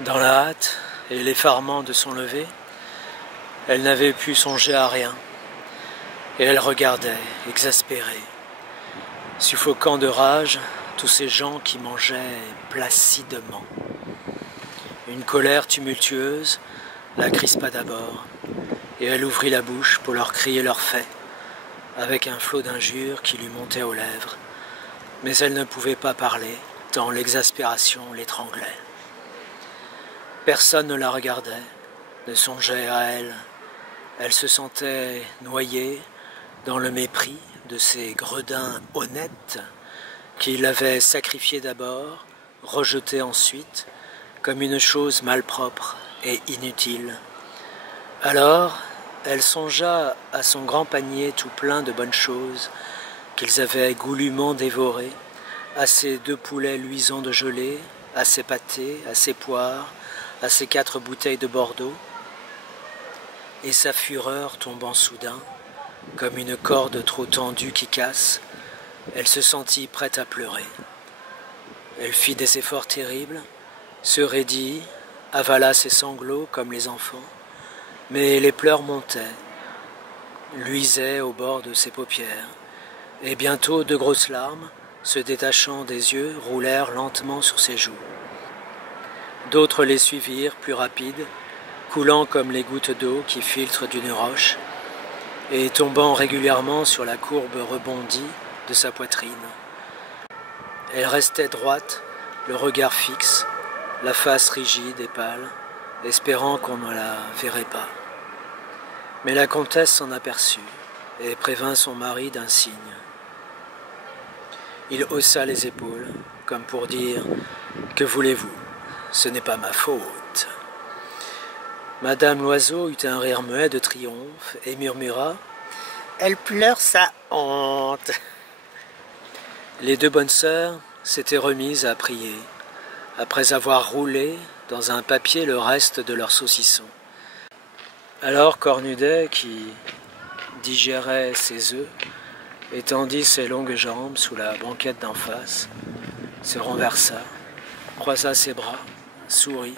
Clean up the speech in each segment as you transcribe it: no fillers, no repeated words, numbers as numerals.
Dans la hâte et l'effarement de son lever, elle n'avait pu songer à rien, et elle regardait, exaspérée, suffoquant de rage tous ces gens qui mangeaient placidement. Une colère tumultueuse la crispa d'abord, et elle ouvrit la bouche pour leur crier leurs faits, avec un flot d'injures qui lui montait aux lèvres, mais elle ne pouvait pas parler, tant l'exaspération l'étranglait. Personne ne la regardait, ne songeait à elle. Elle se sentait noyée dans le mépris de ces gredins honnêtes qui l'avaient sacrifiée d'abord, rejetée ensuite, comme une chose malpropre et inutile. Alors, elle songea à son grand panier tout plein de bonnes choses qu'ils avaient goulûment dévorées, à ses 2 poulets luisants de gelée, à ses pâtés, à ses poires, à ses 4 bouteilles de Bordeaux, et sa fureur tombant soudain, comme une corde trop tendue qui casse, elle se sentit prête à pleurer. Elle fit des efforts terribles, se raidit, avala ses sanglots comme les enfants, mais les pleurs montaient, luisaient au bord de ses paupières, et bientôt 2 grosses larmes, se détachant des yeux, roulèrent lentement sur ses joues. D'autres les suivirent, plus rapides, coulant comme les gouttes d'eau qui filtrent d'une roche, et tombant régulièrement sur la courbe rebondie de sa poitrine. Elle restait droite, le regard fixe, la face rigide et pâle, espérant qu'on ne la verrait pas. Mais la comtesse s'en aperçut et prévint son mari d'un signe. Il haussa les épaules, comme pour dire « Que voulez-vous ? Ce n'est pas ma faute. » Madame Loiseau eut un rire muet de triomphe et murmura « Elle pleure sa honte !» Les 2 bonnes sœurs s'étaient remises à prier, après avoir roulé dans un papier le reste de leur saucisson. Alors Cornudet, qui digérait ses œufs, étendit ses longues jambes sous la banquette d'en face, se renversa, croisa ses bras, sourit,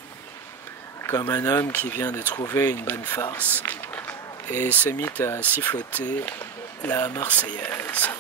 comme un homme qui vient de trouver une bonne farce, et se mit à siffloter la Marseillaise.